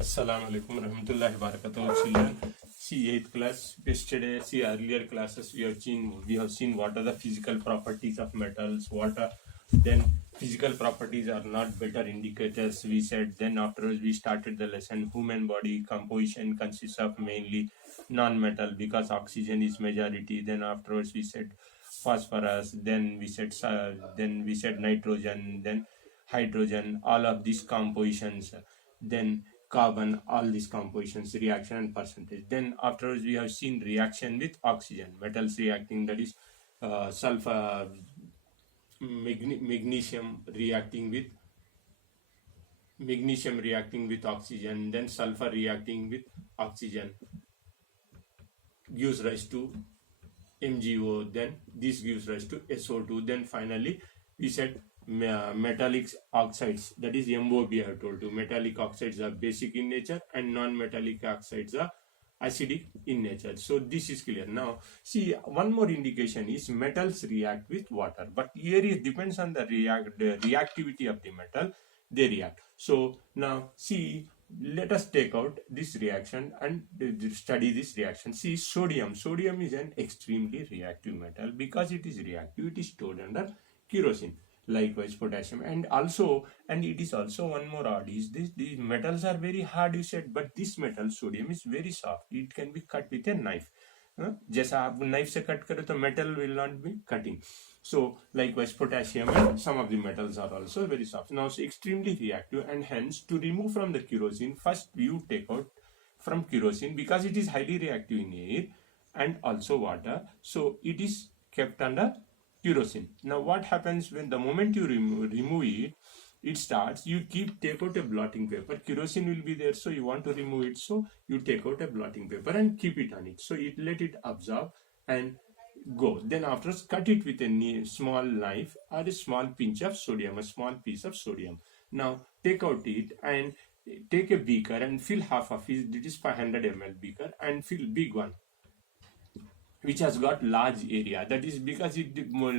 Assalamu alaikum rahmatullahi barakatuh, children. See 8th class. Yesterday, see earlier classes we have seen what are the physical properties of metals, then physical properties are not better indicators, we said. Then afterwards we started the lesson. Human body composition consists of mainly non-metal because oxygen is majority. Then afterwards we said phosphorus, then we said nitrogen, then hydrogen, all of these compositions, then carbon, all these compositions, reaction and percentage. Then afterwards we have seen reaction with oxygen, metals reacting, that is sulfur, magnesium reacting with oxygen, then sulfur reacting with oxygen gives rise to MgO, then this gives rise to SO2. Then finally we said metallic oxides, that is MOB I have told you. Metallic oxides are basic in nature and non-metallic oxides are acidic in nature. So this is clear. Now see, one more indication is metals react with water, but here it depends on the reactivity of the metal, they react. So now see, let us take out this reaction and study this reaction. See, sodium is an extremely reactive metal. Because it is reactive, it is stored under kerosene. Likewise potassium, and it is also one more odd is this: these metals are very hard, you said, but this metal sodium is very soft. It can be cut with a knife. जैसा आप knife से cut करो तो metal will not be cutting. So likewise potassium and some of the metals are also very soft. Now it's extremely reactive, and hence to remove from the kerosene, first you take out from kerosene because it is highly reactive in air and also water. So it is kept under kerosene. Now what happens when the moment you remove it, it starts, you take out a blotting paper. Kerosene will be there, so you want to remove it, so you take out a blotting paper and keep it on it, so it let it absorb and go. Then afterwards cut it with a small knife or a small pinch of sodium, a small piece of sodium. Now take out it and take a beaker and fill half of it. It is 500 ml beaker, and fill big one which has got large area. That is because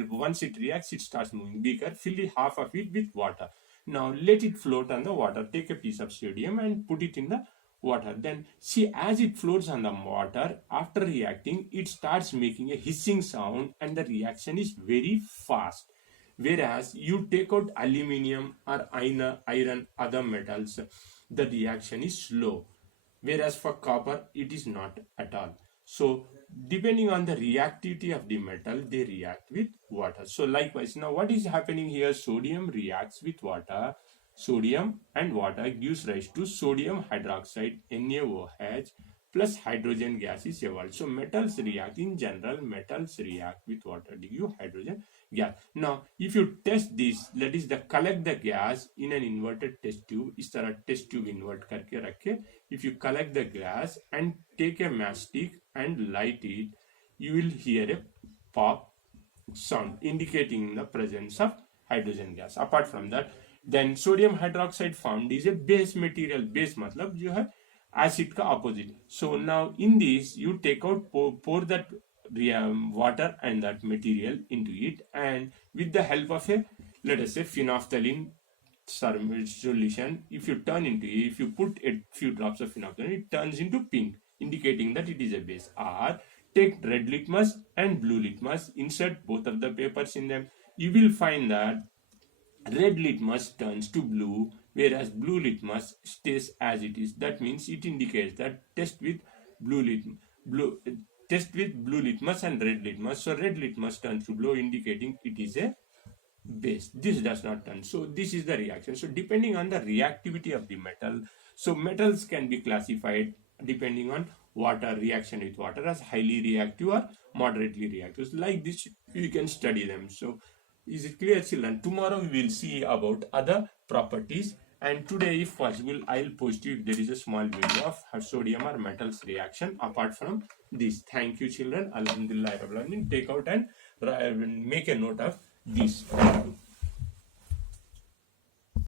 once it reacts, it starts moving. Beaker, fill half of it with water. Now let it float on the water. Take a piece of sodium and put it in the water. Then see, as it floats on the water, after reacting, it starts making a hissing sound, and the reaction is very fast. Whereas you take out aluminium or iron, other metals, the reaction is slow. Whereas for copper, it is not at all. So depending on the reactivity of the metal, they react with water. So likewise, now what is happening here? Sodium reacts with water. Sodium and water gives rise to sodium hydroxide, NaOH, plus hydrogen gas is evolved. So metals react, in general, metals react with water, give hydrogen gas. Now if you test this, that is collect the gas in an inverted test tube. इस तरह test tube invert करके रखे. If you collect the gas and take a matchstick and light it, you will hear a pop sound indicating the presence of hydrogen gas. Apart from that, then sodium hydroxide found is a base material. Base मतलब जो है acid का opposite. So now in this, you take out, pour that water and that material into it, and with the help of a, let us say, phenolphthalein solution, if you put a few drops of phenolphthalein, it turns into pink, indicating that it is a base. Or take red litmus and blue litmus, insert both of the papers in them, you will find that red litmus turns to blue, whereas blue litmus stays as it is. That means it indicates that test with blue litmus and red litmus. So red litmus turns to blue, indicating it is a base. This does not turn. So this is the reaction. So depending on the reactivity of the metal, so metals can be classified depending on water, reaction with water, as highly reactive or moderately reactive. So like this, you can study them. So is it clear, children? Tomorrow we will see about other properties, and today, if possible, I will post you if there is a small video of sodium or metals reaction apart from this. Thank you, children. Alhamdulillah. Take out and make a note of this.